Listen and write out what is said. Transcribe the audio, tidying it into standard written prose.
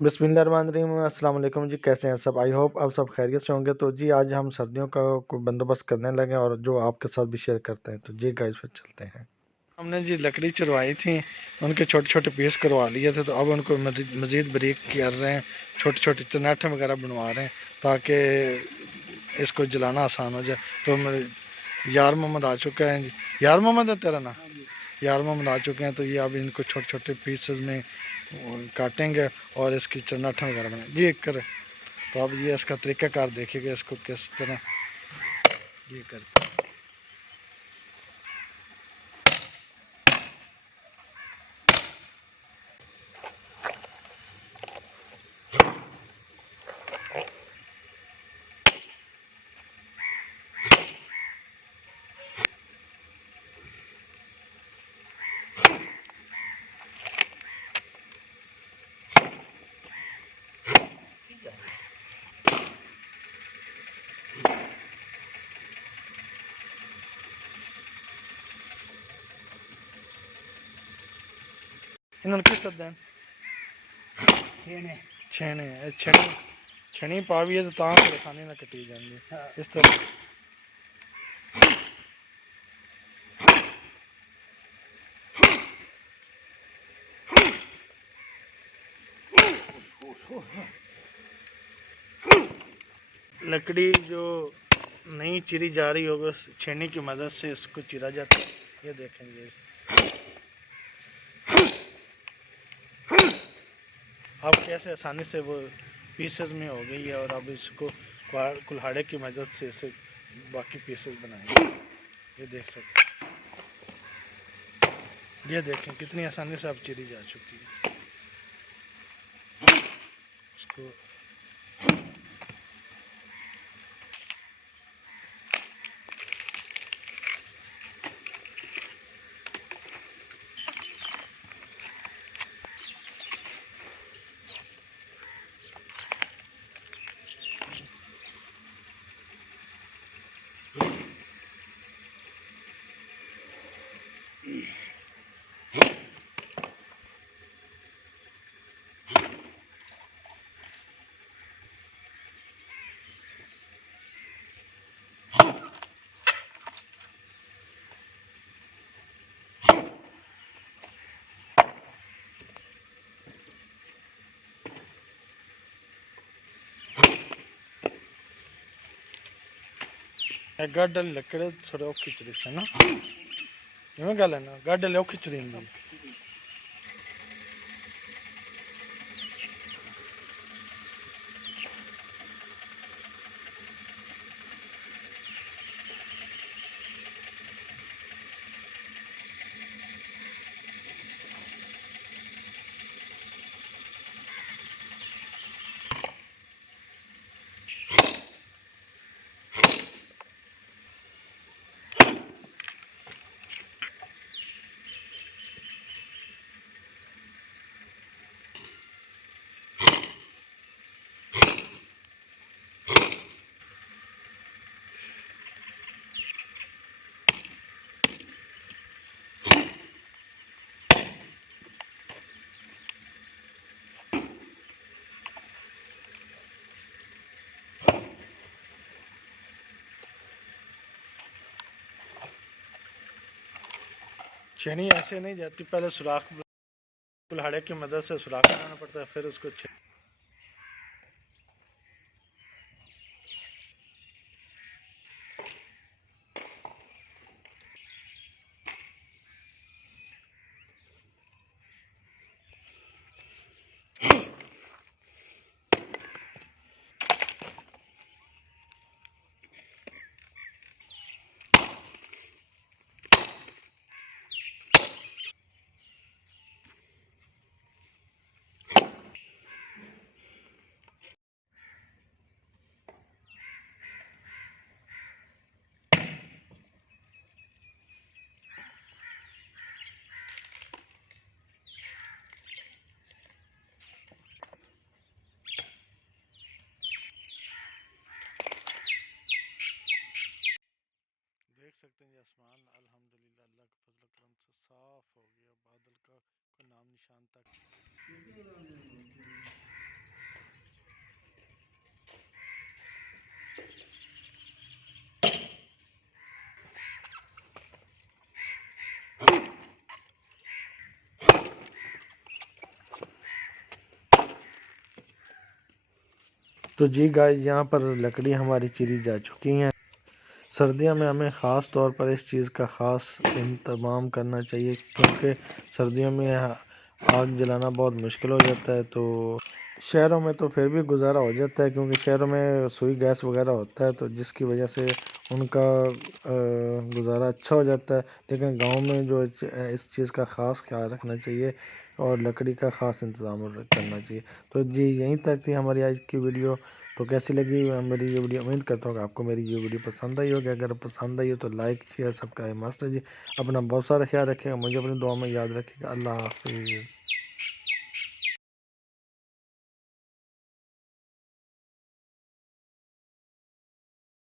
बिस्मिल्लाहिर्रहमानिर्रहीम। अस्सलाम वालेकुम जी, कैसे हैं सब? आई होप आप सब खैरियत से होंगे। तो जी आज हम सर्दियों का कोई बंदोबस्त करने लगे और जो आपके साथ भी शेयर करते हैं। तो जी गाइस फिर चलते हैं। हमने जी लकड़ी चुरवाई थी, उनके छोटे छोटे पीस करवा लिए थे। तो अब उनको मज़ीद बारीक कर रहे हैं, छोटे छोटे चनाठे वगैरह बनवा रहे हैं ताकि इसको जलाना आसान हो जाए। तो यार मोहम्मद आ चुका है जी। यार मोहम्मद है तेरा ना? यार मोहम्मद आ चुके हैं। तो ये अब इनको छोटे छोटे पीसेस में काटेंगे और इसकी चनाठा वगैरह बनाएंगे ये कर। तो अब ये इसका तरीक़ाकार देखिएगा, इसको किस तरह ये करते हैं। इन्होंने किस सदें छेने छनी छनी पावी तो परेशानी ना कटी जाती इस तरह। लकड़ी जो नहीं चिरी जा रही होगी छेनी की मदद से इसको चिरा जाता है। ये देखेंगे अब कैसे आसानी से वो पीसेस में हो गई है। और अब इसको कुल्हाड़े की मदद से इसे बाकी पीसेस बनाएंगे। ये देख सकते हैं, ये देखें कितनी आसानी से अब चिरी जा चुकी है। इसको गड्ढ लकड़े थोड़े औखी चरी से ना इवें गल है ना, गड्ढ औखी चरी छेनी ऐसे नहीं जाती, पहले सुराख कुल्हाड़े की मदद से सुराख बनाना पड़ता है फिर उसको तो जी गाइस, यहाँ पर लकड़ी हमारी चिरी जा चुकी हैं। सर्दियों में हमें ख़ास तौर पर इस चीज़ का ख़ास इंतज़ाम करना चाहिए, क्योंकि सर्दियों में आग जलाना बहुत मुश्किल हो जाता है। तो शहरों में तो फिर भी गुजारा हो जाता है, क्योंकि शहरों में सुई गैस वगैरह होता है, तो जिसकी वजह से उनका गुजारा अच्छा हो जाता है। लेकिन गांव में जो इस चीज़ का ख़ास ख्याल रखना चाहिए और लकड़ी का ख़ास इंतज़ाम करना चाहिए। तो जी, यहीं तक थी हमारी आज की वीडियो। तो कैसी लगी मेरी ये वीडियो? उम्मीद करता हूँ कि आपको मेरी ये वीडियो पसंद आई होगी। अगर पसंद आई हो तो लाइक शेयर सब्सक्राइब मस्त है जी। अपना बहुत सारा ख्याल रखिएगा, मुझे अपनी दुआ में याद रखिएगा। अल्लाह हाफिज़।